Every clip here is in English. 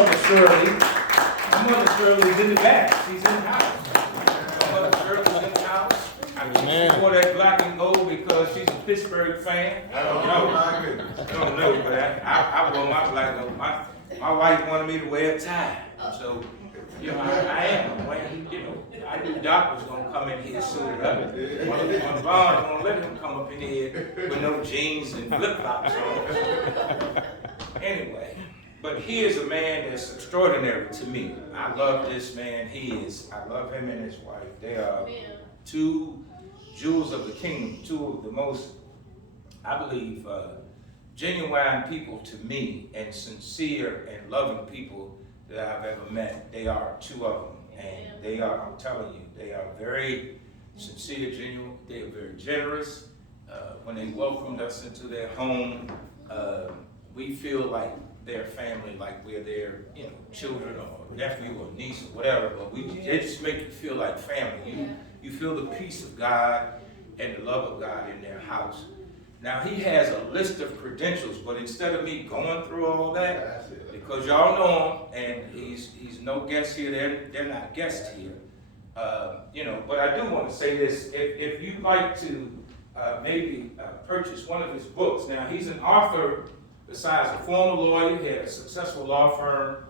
mother Shirley. My mother Shirley's in the back. She's in the house. My mother Shirley's in the house. I think she wore that black and gold because she's a Pittsburgh fan. I don't know. I don't know, but I wore my black and gold. My wife wanted me to wear a tie. So, you know, I am. When, you know, I knew Doc was going to come in here suited up. On Bond, don't let him come up in here with no jeans and flip-flops on. Anyway, but he is a man that's extraordinary to me. I love this man. I love him and his wife. They are two jewels of the kingdom, two of the most, I believe, genuine people to me and sincere and loving people that I've ever met. They are two of them. And they are, I'm telling you, they are very sincere, genuine. They are very generous. When they welcomed us into their home, we feel like their family, like we're their, you know, children or nephew or niece or whatever. But they just make you feel like family. You feel the peace of God and the love of God in their house. Now he has a list of credentials, but instead of me going through all that, because y'all know him, and he's no guest here, they're not guests here. You know, but I do want to say this: if you'd like to maybe purchase one of his books, now he's an author. Besides a former lawyer, he had a successful law firm.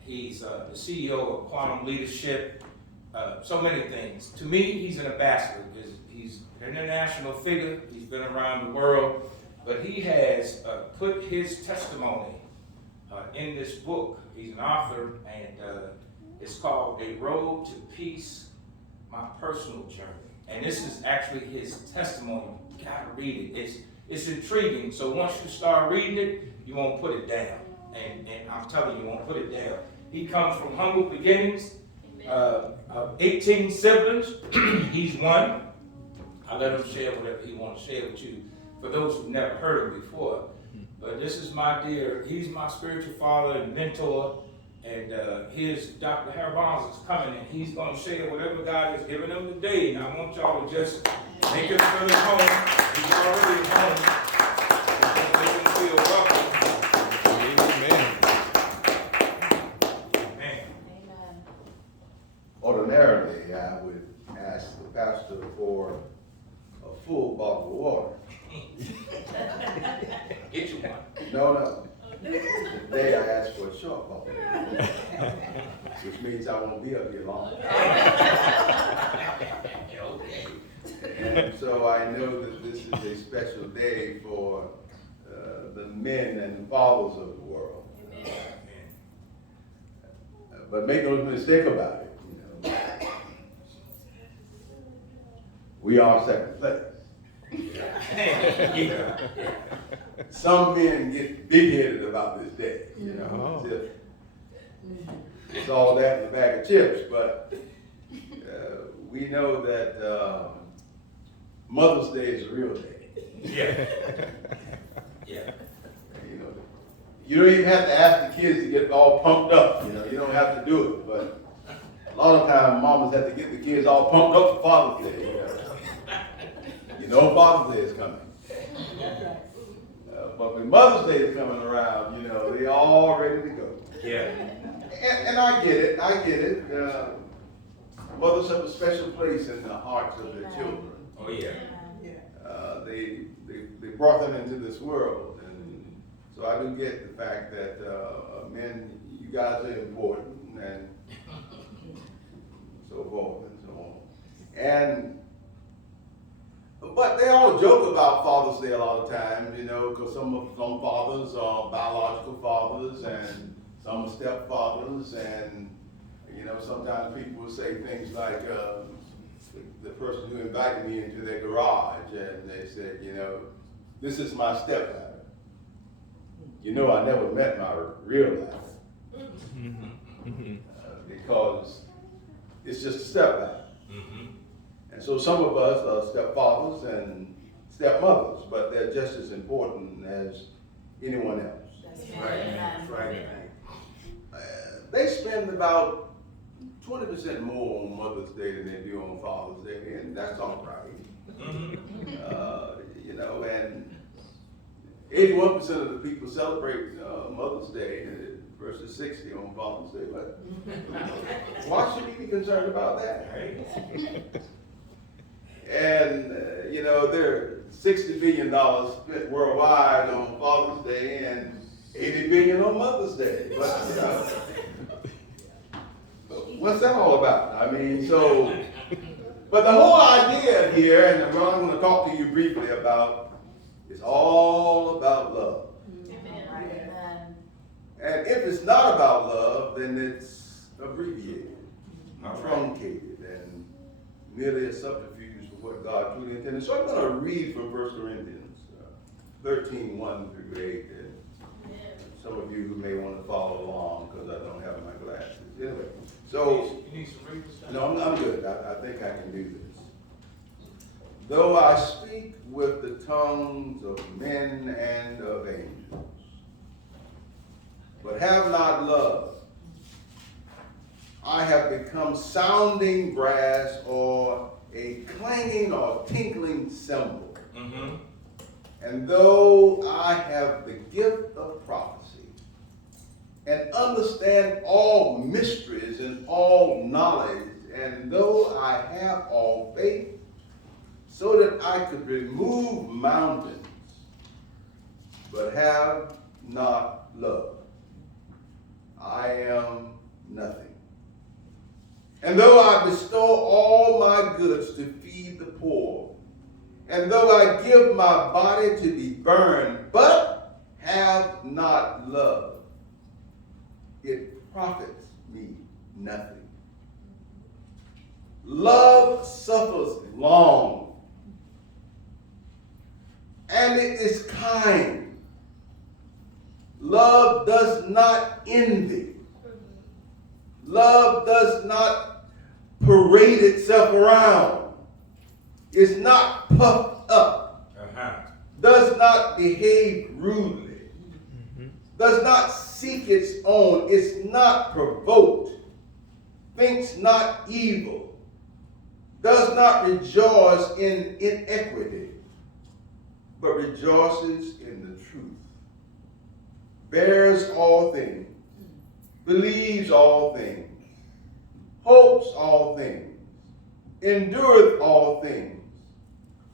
He's the CEO of Quantum Leadership. So many things. To me, he's an ambassador. He's an international figure. He's been around the world, but he has put his testimony in this book. He's an author, and it's called A Road to Peace, My Personal Journey. And this is actually his testimony. You gotta read it. It's intriguing. So once you start reading it, you won't put it down. And I'm telling you, you won't put it down. He comes from humble beginnings, of 18 siblings. He's one. I let him share whatever he wants to share with you. For those who've never heard him before. But this is my dear, he's my spiritual father and mentor. And here's Dr. Harry Barnes is coming, and he's going to share whatever God has given him today. And I want y'all to just make him feel at home. He's already at home. Make him feel welcome. Amen. Amen. Ordinarily, I would ask the pastor for a full bottle of water. Get you one. No. Today I asked for a short bottle, which means I won't be up here long. And so I know that this is a special day for the men and fathers of the world. But make no mistake about it, you know. We are second place. Yeah. Some men get big-headed about this day, you know, as if it's all that in a bag of chips. But we know that Mother's Day is a real day. Yeah. Yeah. You don't even have to ask the kids to get all pumped up. You know, you don't have to do it. But a lot of times, mamas have to get the kids all pumped up for Father's Day. You know, Father's Day is coming. But when Mother's Day is coming around, you know, they're all ready to go. Yeah. And I get it. Mothers have a special place in the hearts of their children. Oh, yeah. They brought them into this world. And so I do get the fact that men, you guys are important and so forth and so on. But they all joke about Father's Day a lot of times, you know, because some fathers are biological fathers and some are stepfathers, and, you know, sometimes people will say things like, the person who invited me into their garage, and they said, you know, this is my stepfather. You know, I never met my real father. Because it's just a stepfather. And so some of us are stepfathers and stepmothers, but they're just as important as anyone else. That's right. That's right. They spend about 20% more on Mother's Day than they do on Father's Day, and that's all right. You know, and 81% of the people celebrate Mother's Day. versus 60 on Father's Day. But why should we be concerned about that? And, there are $60 billion spent worldwide on Father's Day and $80 billion on Mother's Day. But, what's that all about? But the whole idea here, and what I'm going to talk to you briefly about, is all about love. Amen. And if it's not about love, then it's abbreviated, truncated, and merely a subterfuge for what God truly intended. So I'm going to read from 1 Corinthians 13, 1 through 8. And some of you who may want to follow along because I don't have my glasses. Anyway, so, you need some readers? no, I'm good. I think I can do this. Though I speak with the tongues of men and of angels, but have not love, I have become sounding brass or a clanging or tinkling cymbal. Mm-hmm. And though I have the gift of prophecy and understand all mysteries and all knowledge, and though I have all faith so that I could remove mountains, but have not love, I am nothing. And though I bestow all my goods to feed the poor, and though I give my body to be burned, but have not love, it profits me nothing. Love suffers long, and it is kind. Love does not envy. Love does not parade itself around. Is not puffed up. Does not behave rudely. Does not seek its own, is not provoked, thinks not evil, does not rejoice in inequity, but rejoices in the truth, bears all things, believes all things, hopes all things, endureth all things.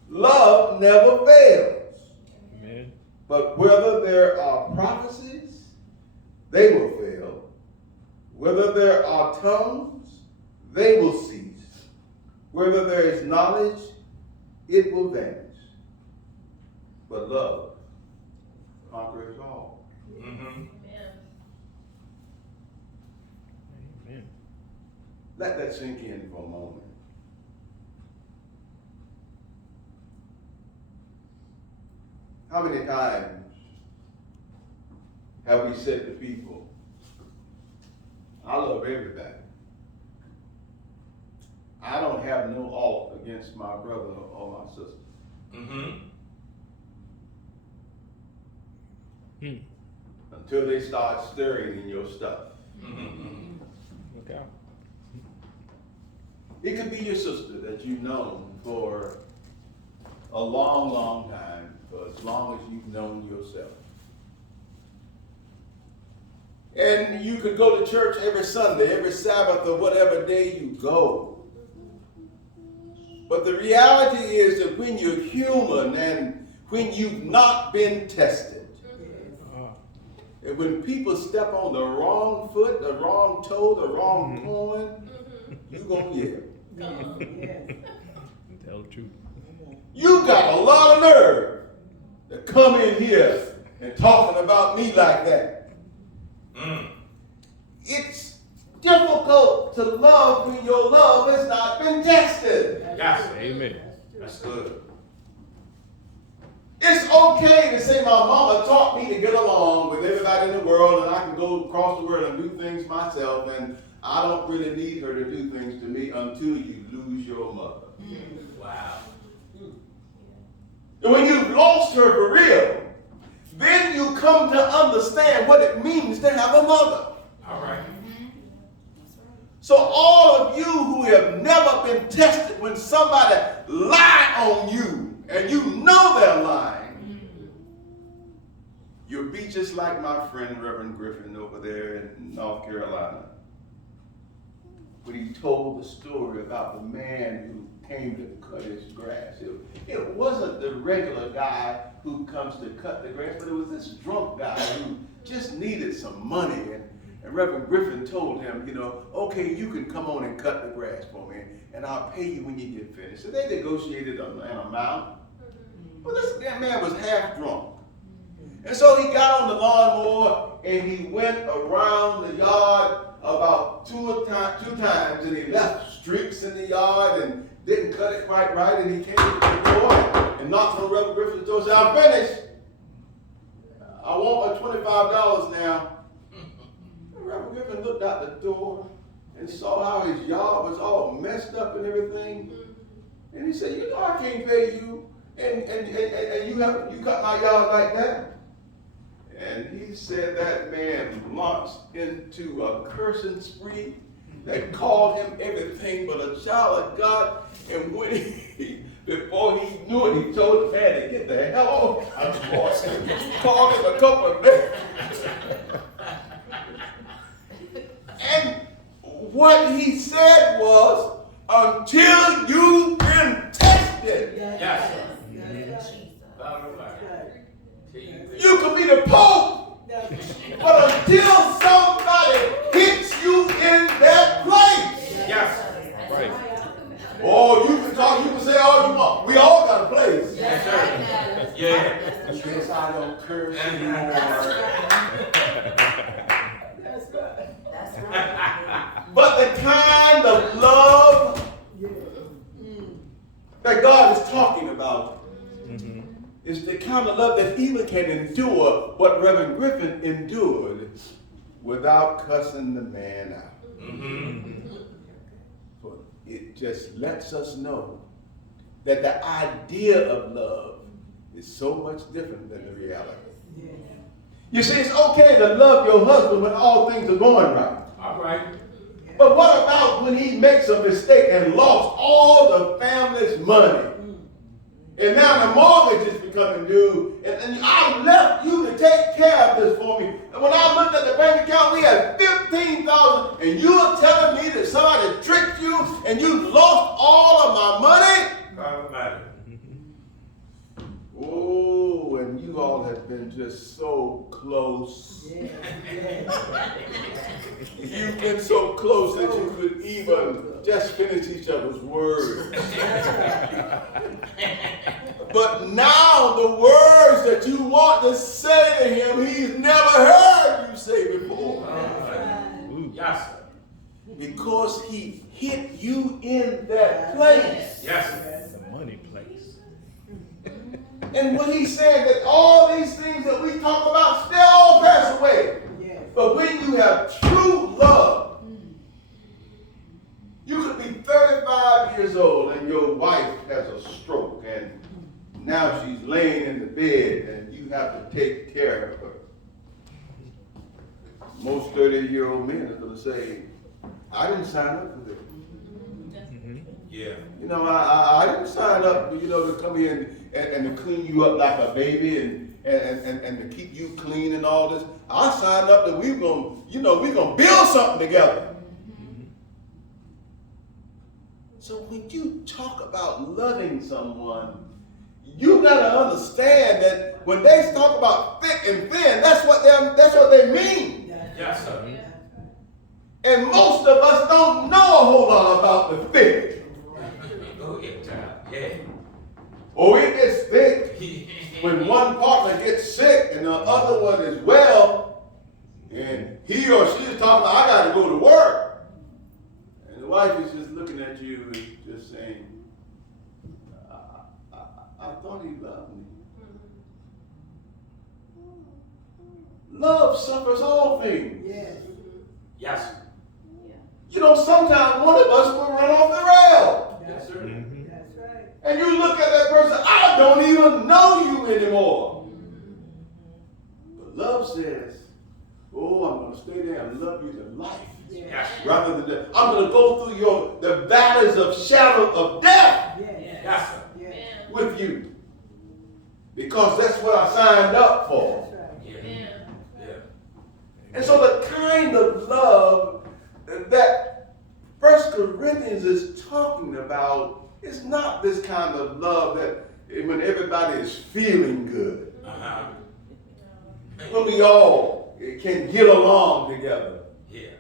Love never fails. Amen. But whether there are prophecies, they will fail. Whether there are tongues, they will cease. Whether there is knowledge, it will vanish. But love conquers all. Mm-hmm. Amen. Let that sink in for a moment. How many times have we said to people, I love everybody. I don't have no ought against my brother or my sister. Mm-hmm. Until they start stirring in your stuff. Mm-hmm. Look out. It could be your sister that you've known for a long, long time, for as long as you've known yourself. And you could go to church every Sunday, every Sabbath, or whatever day you go. But the reality is that when you're human and when you've not been tested, and when people step on the wrong foot, the wrong toe, the wrong coin, you're going to yell. Tell the truth. You got a lot of nerve to come in here and talking about me like that. It's difficult to love when your love has not been tested. Yes. Amen. That's good. It's okay to say my mama taught me to get along with everybody in the world and I can go across the world and do things myself and I don't really need her to do things to me until you lose your mother. Wow. And when you've lost her for real, then you come to understand what it means to have a mother. All right. So all of you who have never been tested, when somebody lie on you and you know they're lying, You'll be just like my friend Reverend Griffin over there in North Carolina. When he told the story about the man who came to cut his grass. It wasn't the regular guy who comes to cut the grass, but it was this drunk guy who just needed some money. And Reverend Griffin told him, you know, okay, you can come on and cut the grass for me, and I'll pay you when you get finished. So they negotiated an amount. Well, this man was half drunk. And so he got on the lawnmower and he went around the yard about two times, and he left streaks in the yard and didn't cut it quite right, and he came to the door and knocked on Reverend Griffin's door and said, I'm finished. I want my $25 now. And Reverend Griffin looked out the door and saw how his yard was all messed up and everything. And he said, you know I can't pay you, and you cut my yard like that. And he said that man launched into a cursing spree that called him everything but a child of God. And when before he knew it, he told the man to get the hell out of the horse. Called him a couple of names. And what he said was, until you've been tested. Yes. You could be the Pope, but until somebody hits you in that place. Yes. Right. Oh, you can talk, you can say all you want. We all got a place. Yes, sir. Yeah. I guess I don't curse anymore. That's right. That's right. But the kind of love that God is talking about is the kind of love that even can endure what Reverend Griffin endured without cussing the man out. But it just lets us know that the idea of love is so much different than the reality. You see, it's okay to love your husband when all things are going right. All right. But what about when he makes a mistake and lost all the family's money? And now the mortgage is becoming due, and I left you to take care of this for me. And when I looked at the bank account, we had $15,000, and you're telling me that somebody tricked you and you lost all of my money? God Almighty. Oh, and you all have been just so close. You've been so close that you could even just finish each other's words. But now the words that you want to say to him, he's never heard you say before. Yes, sir. Because he hit you in that place. Yes. The money place. And when he said that all these things that we talk about, they all pass away. But when you have true love, you could be 35 years old and your wife has a stroke and now she's laying in the bed and you have to take care of her. Most 30-year-old men are going to say, I didn't sign up for this. Yeah. You know, I didn't sign up, you know, to come here and to clean you up like a baby and to keep you clean and all this. I signed up that we're going to build something together. So when you talk about loving someone, you got to understand that when they talk about thick and thin, that's what they mean. Yes, sir. And most of us don't know a whole lot about the thick. Go ahead, child. Yeah. Or it gets thick when one partner gets sick and the other one is well, and he or she is talking about, I got to go to work. And the wife is just looking at you and just saying, I thought he loved me. Love suffers all things. Yes. You know, sometimes one of us will run off the rail. Yes, sir. And you look at that person, I don't even know you anymore. But love says, oh, I'm going to stay there and love you to life. Yes. Rather than that, I'm going to go through the valleys of shadow of death Yes, sir. with you. Because that's what I signed up for. Yeah. And so the kind of love that 1 Corinthians is talking about is not this kind of love that when everybody is feeling good. When we all can get along together. Yeah.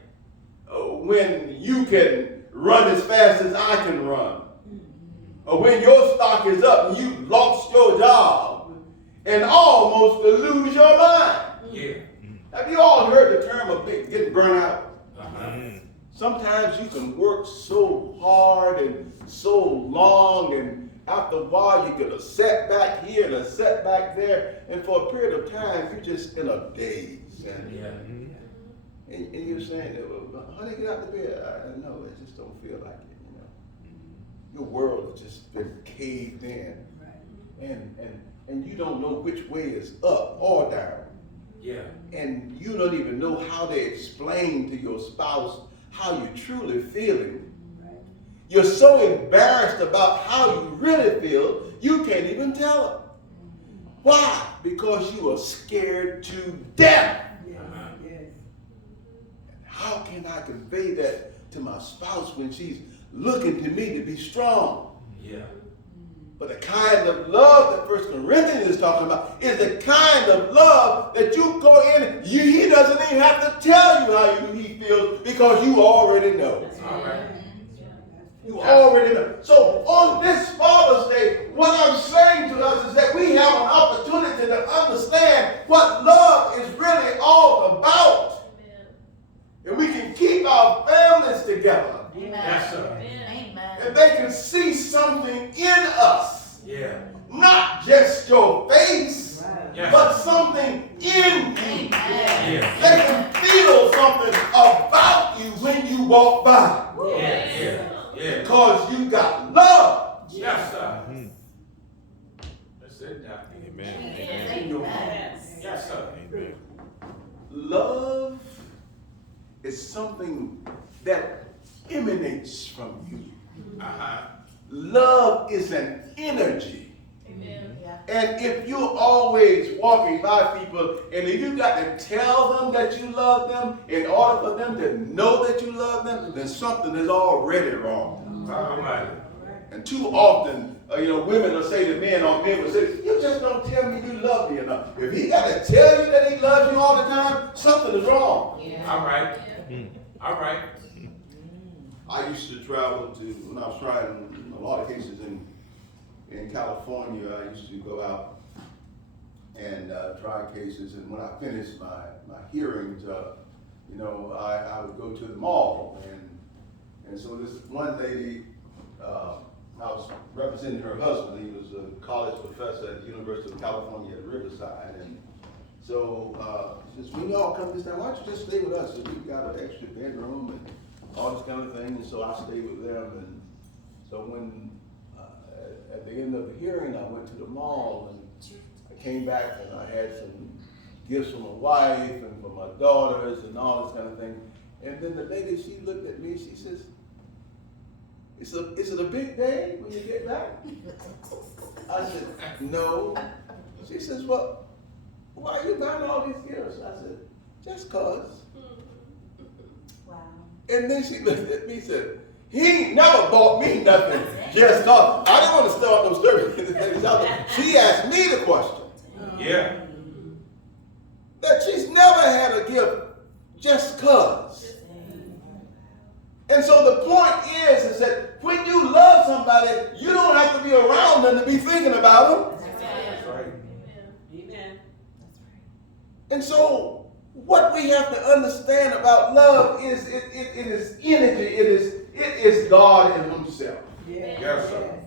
When you can run as fast as I can run. Or when your stock is up and you lost your job and almost lose your mind. Yeah. Have you all heard the term of getting burnt out? Sometimes you can work so hard and so long, and after a while you get a setback here and a setback there, and for a period of time you're just in a daze. And you're saying, well, honey, get out the bed. I know, I just don't feel like it, you know. Your world has just been caved in. And you don't know which way is up or down. Yeah. And you don't even know how to explain to your spouse how you're truly feeling. You're so embarrassed about how you really feel, you can't even tell them. Why? Because you are scared to death. How can I convey that to my spouse when she's looking to me to be strong? Yeah. But the kind of love that 1 Corinthians is talking about is the kind of love that you go in, he doesn't even have to tell you how he feels because you already know. All right. You already know. So on this Father's Day, what I'm saying to us is that we have an opportunity to understand what love is really all about. And we can keep our families together. Amen. Yes, sir. Amen. And they can see something in us. Yeah. Not just your face, Yes. but something in you. Amen. Yeah. They can feel something about you when you walk by. Yeah. Because you got love. Yes, sir. That's it now. Amen. in your heart. Yes, sir. Amen. Love is something that emanates from you. Love is an energy. Amen. Yeah. And if you're always walking by people and if you got to tell them that you love them in order for them to know that you love them, then something is already wrong. All right. And too often, women will say to men or men will say, you just don't tell me you love me enough. If he got to tell you that he loves you all the time, something is wrong. Yeah. All right. All right. I used to travel to, when I was trying, in a lot of cases in California, I used to go out and try cases. And when I finished my hearings, I would go to the mall. And so this one lady, I was representing her husband. He was a college professor at the University of California at Riverside. And so she says, when y'all come this time, why don't you just stay with us? And we've got an extra bedroom and all this kind of thing. And so I stayed with them. And so when, at the end of the hearing, I went to the mall and I came back and I had some gifts for my wife and for my daughters and all this kind of thing. And then the lady, she looked at me, she says, is it a big day when you get back? I said, no. She says, well, why are you buying all these gifts? I said, just cause. Wow. And then she looked at me and said, he ain't never bought me nothing just cause. I didn't want to start no story. She asked me the question. Yeah. That she's never had a gift just cause. And so the point is that when you love somebody, you don't have to be around them to be thinking about them. That's right. Amen. And so what we have to understand about love is it is energy. It is God in himself. Yes, sir.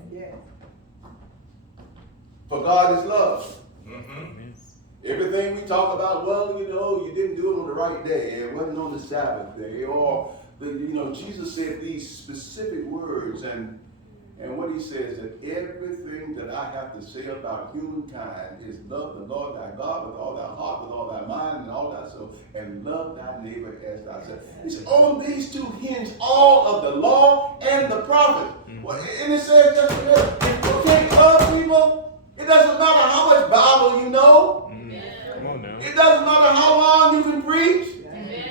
For God is love. Mm-hmm. Everything we talk about, well, you didn't do it on the right day. It wasn't on the Sabbath day. Or, Jesus said these specific words. And what he says that everything that I have to say about humankind is love the Lord thy God with all thy heart, with all thy mind, and all thy soul, and love thy neighbor as thyself. He said, on these two hinge all of the law and the prophets. And it says just if you can't love people, it doesn't matter how much Bible you know. Come on now. It doesn't matter how long you can preach.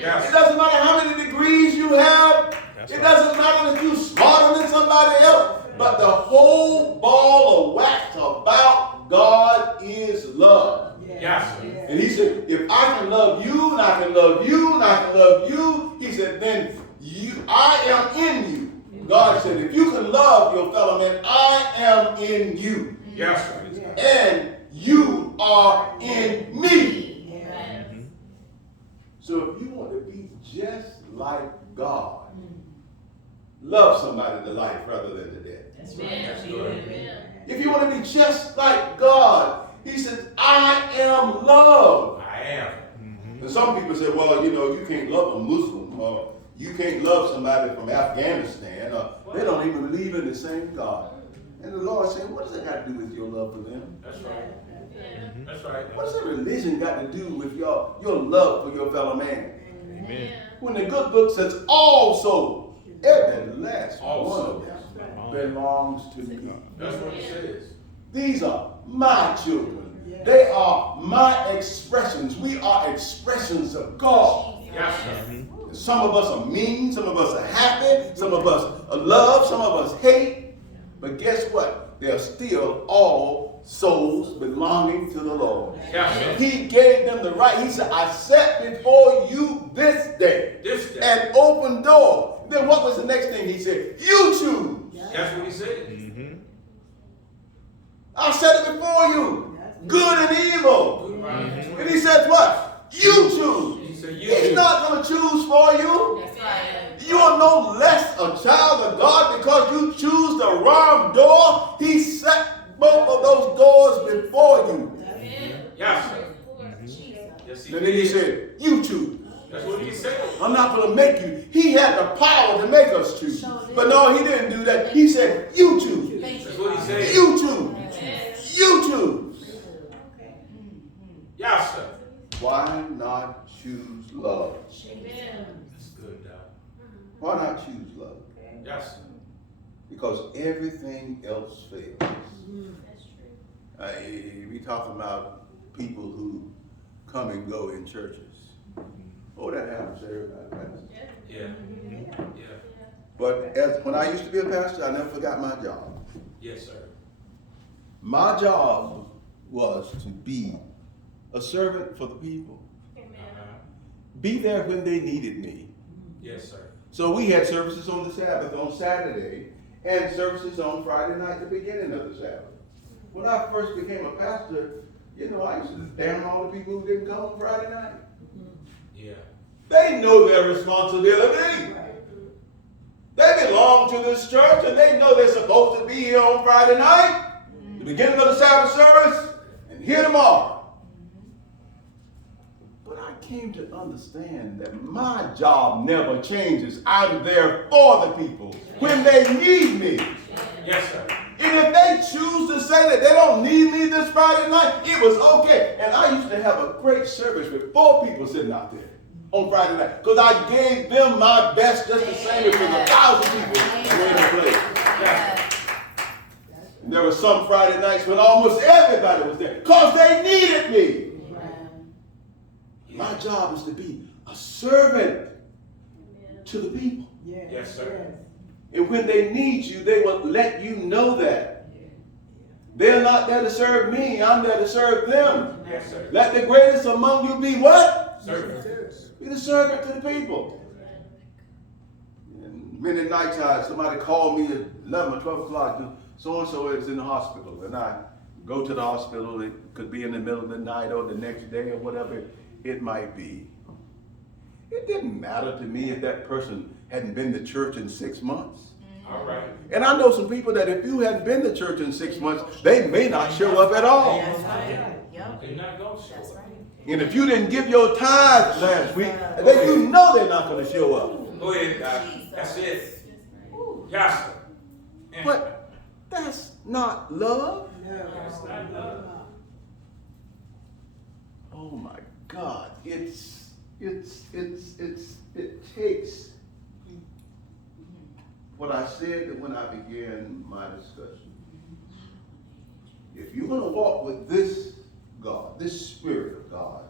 Yes. It doesn't matter how many degrees you have. That's It right. doesn't matter if you're smarter than somebody else. But the whole ball of wax about God is love. Yes, sir. And he said, if I can love you, and I can love you, and I can love you, he said, then I am in you. God said, if you can love your fellow man, I am in you. Yes, sir. And you are in me. Amen. So if you want to be just like God, love somebody to life rather than to death. That's That's right. good. Amen. If you want to be just like God, he says, I am love. I am. And some people say, well, you know, you can't love a Muslim, or you can't love somebody from Afghanistan, or they don't even believe in the same God. And the Lord said, what does that got to do with your love for them? That's right. That's right. What does that religion got to do with your love for your fellow man? Amen. When the good book says all souls, every last All one of souls. them belongs to me. That's what it says. These are my children. They are my expressions. We are expressions of God. Yes, sir. Some of us are mean, some of us are happy, some of us are love, some of us hate. But guess what? They're still all souls belonging to the Lord. Yes, sir. He gave them the right. He said, I set before you this day This day. an open door. Then what was the next thing he said? You choose. That's what he said. I set it before you, good and evil. Good, right? And he says what? You choose. He said, you He's choose. not going to choose for you. That's right. You are no less a child of God because you choose the wrong door. He set both of those doors before you. Yes, sir. Yes, he And then he did. said, you choose. That's what he said. I'm not going to make you. He had the power to make us choose. But no, he didn't do that. He said, you choose. That's what he said. You choose. You choose. Yes, sir. Why not choose love? That's good, Doc. Why not choose love? Yes, sir. Because everything else fails. We talking about people who come and go in churches. Oh, that happens to everybody. Pastor. Yeah. Yeah. But when I used to be a pastor, I never forgot my job. Yes, sir. My job was to be a servant for the people. Be there when they needed me. Yes, sir. So we had services on the Sabbath on Saturday and services on Friday night, the beginning of the Sabbath. When I first became a pastor, you know, I used to damn all the people who didn't come on Friday night. Yeah. They know their responsibility. They belong to this church and they know they're supposed to be here on Friday night, the beginning of the Sabbath service, and here tomorrow. But I came to understand that my job never changes. I'm there for the people when they need me. Yes, sir. And if they choose to say that they don't need me this Friday night, it was okay. And I used to have a great service with 4 people sitting out there on Friday night because I gave them my best just the same as with 1,000 people in the place. Yes. And there were some Friday nights when almost everybody was there because they needed me. My job is to be a servant to the people. Yes, sir. And when they need you, they will let you know that. They're not there to serve me, I'm there to serve them. Yes, sir. Let the greatest among you be what? Servant. Be the servant to the people. And many nights somebody called me at 11 or 12 o'clock, so-and-so is in the hospital. And I go to the hospital, it could be in the middle of the night or the next day or whatever it might be. It didn't matter to me if that person hadn't been to church in 6 months. All right. And I know some people that if you hadn't been to church in 6 months, they may not show up at all. They're not going to show up. And if you didn't give your tithe last week, then you know they're not going to show up. Go ahead, Doc. That's it. Yes, sir. Yeah. But that's not love. That's not love. Oh my God. It takes what I said when I began my discussion. If you're going to walk with this God, this Spirit of God,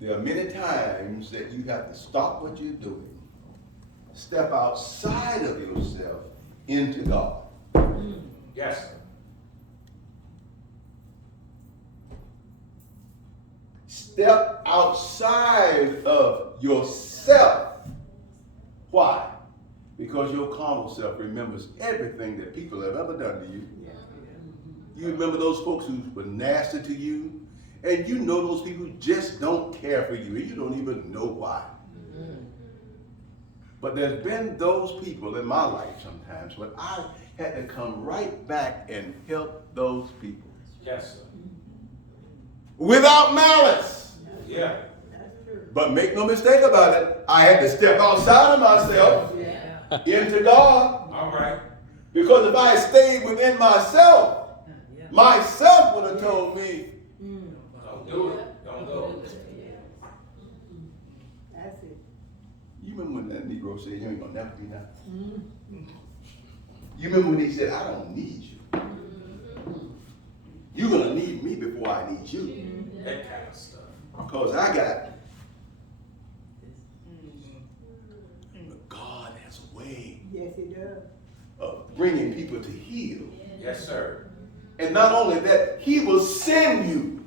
There are many times that you have to stop what you're doing, step outside of yourself into God. Yes, sir. Step outside of yourself. Why? Because your carnal self remembers everything that people have ever done to you. You remember those folks who were nasty to you, and you know those people who just don't care for you, and you don't even know why. But there's been those people in my life sometimes when I had to come right back and help those people. Yes, sir. Without malice. Yeah. But make no mistake about it, I had to step outside of myself into God. All right. Because if I had stayed within myself, myself would have told me, Don't do it. Don't go. That's it. you remember when that Negro said, you ain't gonna never be nothing? You remember when he said, I don't need you. You're gonna need me before I need you. That kind of stuff. Because I got, but God has a way Yes, it does. of bringing people to heal. Yes, sir. And not only that, he will send you.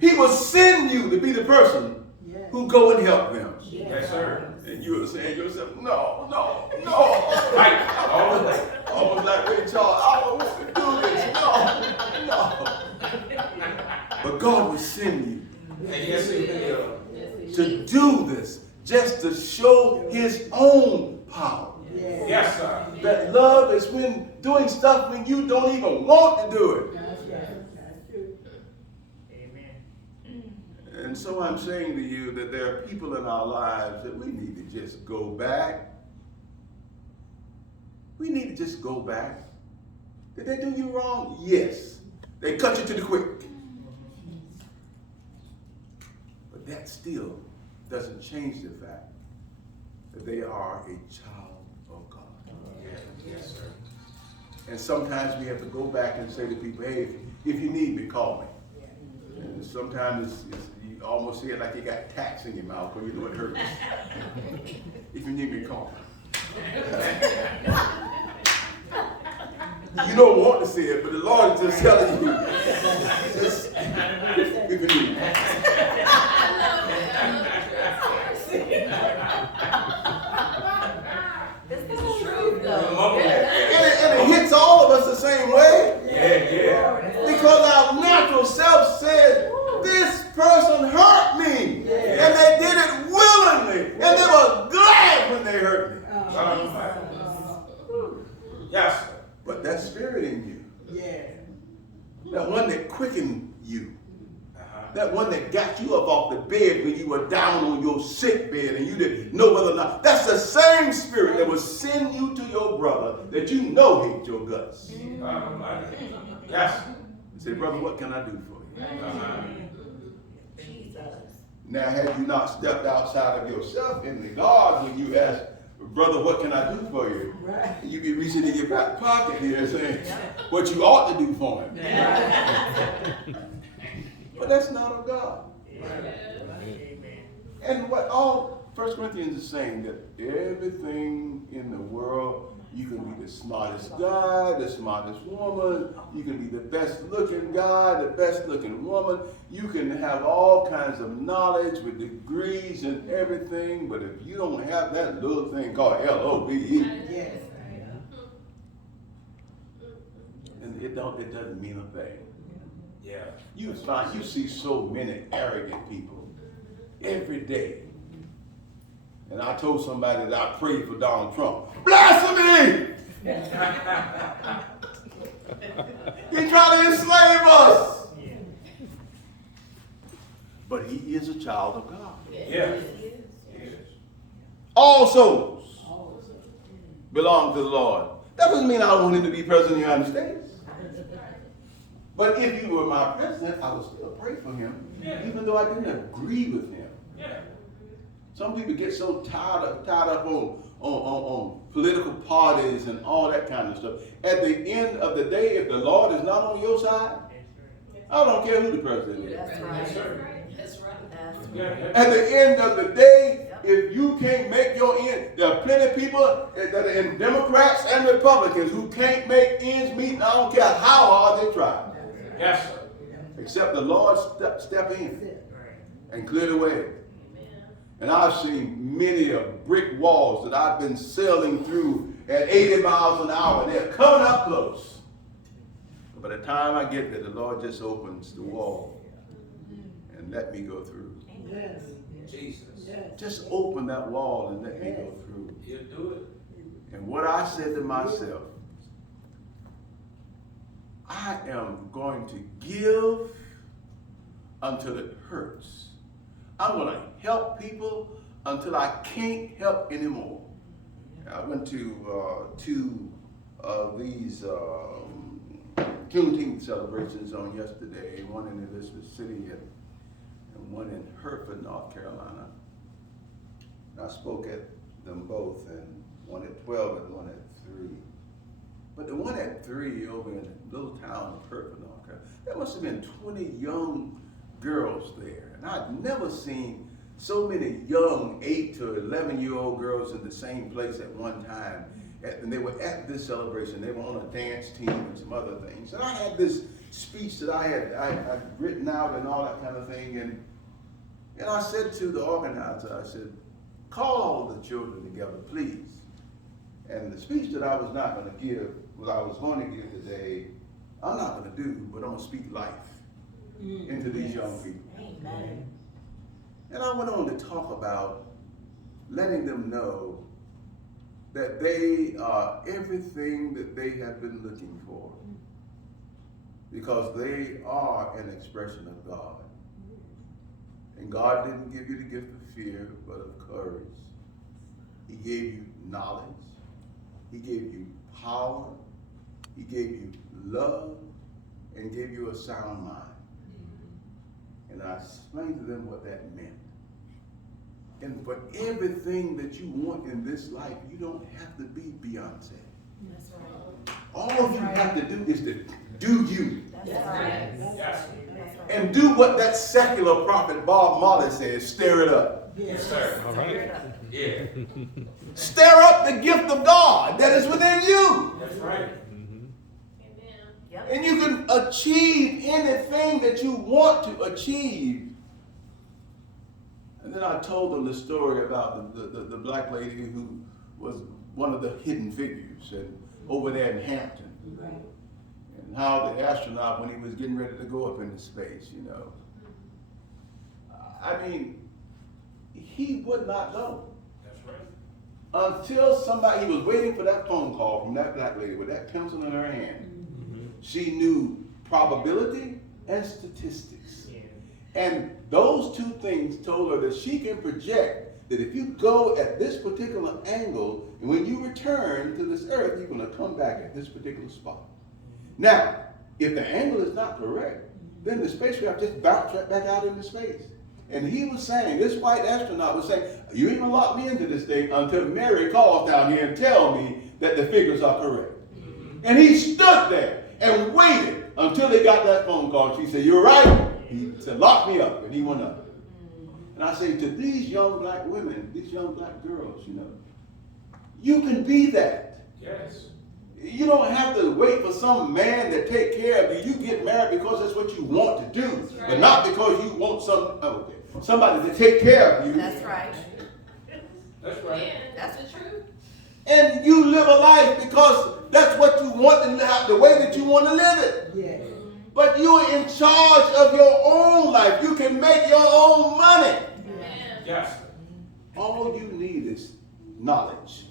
He will send you to be the person who go and help them. Yes, sir. And you are saying to yourself, no. Right. All the way. Almost like Ray Charles, I don't want to do this. No. But God will send you And yes, it will. to do this, just to show his own power. Yes, sir. That love is when doing stuff when you don't even want to do it. And so I'm saying to you that there are people in our lives that we need to just go back. We need to just go back. Did they do you wrong? Yes. They cut you to the quick. But that still doesn't change the fact that they are a child of God. Yes, sir. And sometimes we have to go back and say to people, hey, if you need me, call me. And sometimes you almost see it like you got tacks in your mouth, but you know it hurts. If you need me, call me. You don't want to see it, but the Lord is just telling you. Just, if you need me. And it hits all of us the same way. Yeah. Because our natural self says, this person hurt me. And they did it willingly. And they were glad when they hurt me. Yes, sir. But that spirit in you, that one that quickened you, that one that got you up off the bed when you were down on your sick bed and you didn't know whether or not, that's the same spirit that will send you to your brother that you know hates your guts. Yes. And say, brother, what can I do for you? Now, had you not stepped outside of yourself into God when you ask, brother, what can I do for you? Right. You be reaching in your back pocket here saying what you ought to do for him. But that's not of God. And what all 1 Corinthians is saying, that everything in the world, you can be the smartest guy, the smartest woman, you can be the best looking guy, the best looking woman, you can have all kinds of knowledge with degrees and everything, but if you don't have that little thing called L-O-V-E, and it doesn't mean a thing. Yeah. You see so many arrogant people every day. And I told somebody that I prayed for Donald Trump. Blasphemy! He tried to enslave us. But he is a child of God. Yeah. All souls belong to the Lord. That doesn't mean I don't want him to be president of the United States. But if you were my president, I would still pray for him, even though I didn't agree with him. Yeah. Some people get so tied up on political parties and all that kind of stuff. At the end of the day, if the Lord is not on your side, I don't care who the president is. That's right. Yes, sir. That's right. Yes. At the end of the day, if you can't make your end, there are plenty of people that are in Democrats and Republicans who can't make ends meet, and I don't care how hard they try. Yes, sir. Except the Lord step in and clear the way. And I've seen many of brick walls that I've been sailing through at 80 miles an hour. They're coming up close. But by the time I get there, the Lord just opens the wall and let me go through. Yes. Jesus. Just open that wall and let me go through. He'll do it. And what I said to myself, I am going to give until it hurts. I'm going to help people until I can't help anymore. I went to two of these Juneteenth celebrations on yesterday, one in Elizabeth City and one in Hereford, North Carolina. And I spoke at them both, and one at 12 and one at 3. But the one at 3 over in the little town of Hereford, North Carolina, there must have been 20 young girls there. And I'd never seen so many young 8 to 11-year-old girls in the same place at one time. And they were at this celebration. They were on a dance team and some other things. And I had this speech that I'd written out and all that kind of thing. And I said to the organizer, I said, call all of the children together, please. And the speech that I was not going to give, what I was going to give today, I'm not going to do, but I'm going to speak life into these young people. Amen. And I went on to talk about letting them know that they are everything that they have been looking for, because they are an expression of God. And God didn't give you the gift of fear, but of courage. He gave you knowledge. He gave you power. He gave you love and gave you a sound mind. And I explained to them what that meant. And for everything that you want in this life, you don't have to be Beyonce. That's right. All you have to do is to do you. That's right. Yes. And do what that secular prophet Bob Marley says, stir it up. Yes, sir. All right. Yeah. Stir up the gift of God that is within you. That's right. Yep. And you can achieve anything that you want to achieve. And then I told them the story about the black lady who was one of the hidden figures and over there in Hampton. Right. And how the astronaut, when he was getting ready to go up into space, you know. I mean, he would not know. That's right. Until somebody, he was waiting for that phone call from that black lady with that pencil in her hand. She knew probability and statistics. And those two things told her that she can project that if you go at this particular angle, and when you return to this earth, you're going to come back at this particular spot. Now, if the angle is not correct, then the spacecraft just bounced right back out into space. And he was saying, this white astronaut was saying, you ain't going to lock me into this thing until Mary calls down here and tell me that the figures are correct. And he stood there and waited until they got that phone call. She said, you're right. He said, lock me up. And he went up. And I say to these young black women, these young black girls, you know, you can be that. Yes. You don't have to wait for some man to take care of you. You get married because that's what you want to do, right. but not because you want somebody to take care of you. That's right. That's right. That's the truth. And you live a life because that's what you want to live, the way that you want to live it. Yeah. But you're in charge of your own life. You can make your own money. Yes. All you need is knowledge.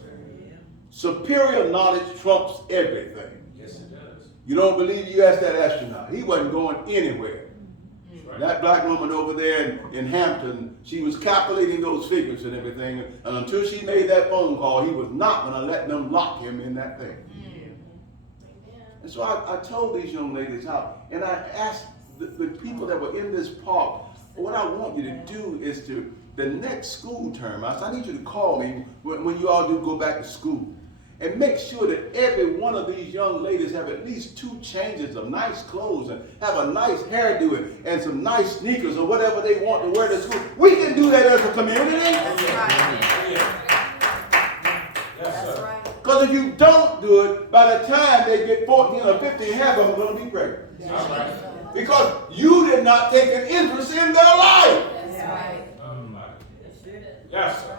Superior knowledge trumps everything. Yes, it does. You don't believe you asked that astronaut. He wasn't going anywhere. That's right. That black woman over there in Hampton, she was calculating those figures and everything. And until she made that phone call, he was not going to let them lock him in that thing. And so I told these young ladies how, and I asked the people that were in this park, what I want you to do is to, the next school term, I said, I need you to call me when you all do go back to school. and make sure that every one of these young ladies have at least 2 changes of nice clothes and have a nice hairdo and some nice sneakers or whatever they want to wear to school. We can do that as a community. That's right. Yes, That's sir. right. Because if you don't do it, by the time they get 14 or 15, half of them are going to be pregnant. All right. Because you did not take an interest in their life. That's right. Yes, sir.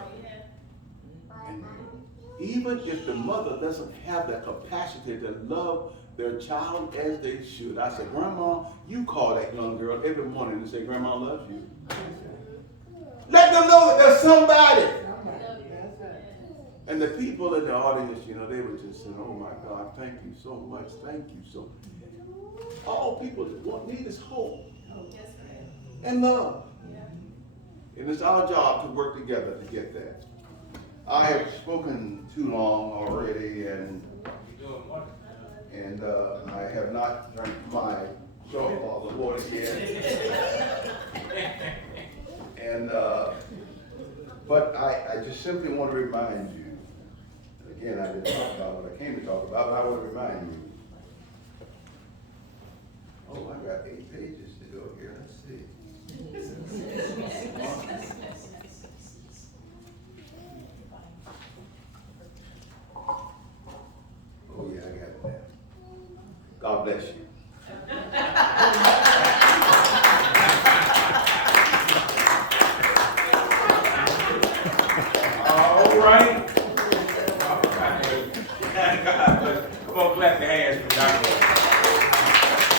Even if the mother doesn't have the capacity to love their child as they should. I said, Grandma, you call that young girl every morning and say, Grandma loves you. Let them know that there's somebody. And the people in the audience, you know, they were just saying, oh my God, thank you so much. Thank you so much. All people need is hope and love. And it's our job to work together to get that. I have spoken too long already, and I have not drank my shortfall of water yet. But I just simply want to remind you, again, I didn't talk about what I came to talk about, but I want to remind you. Oh, I got 8 pages to go here. Let's see. Oh, yeah, I got that. God bless you. All right. Come on, clap your hands for Dr.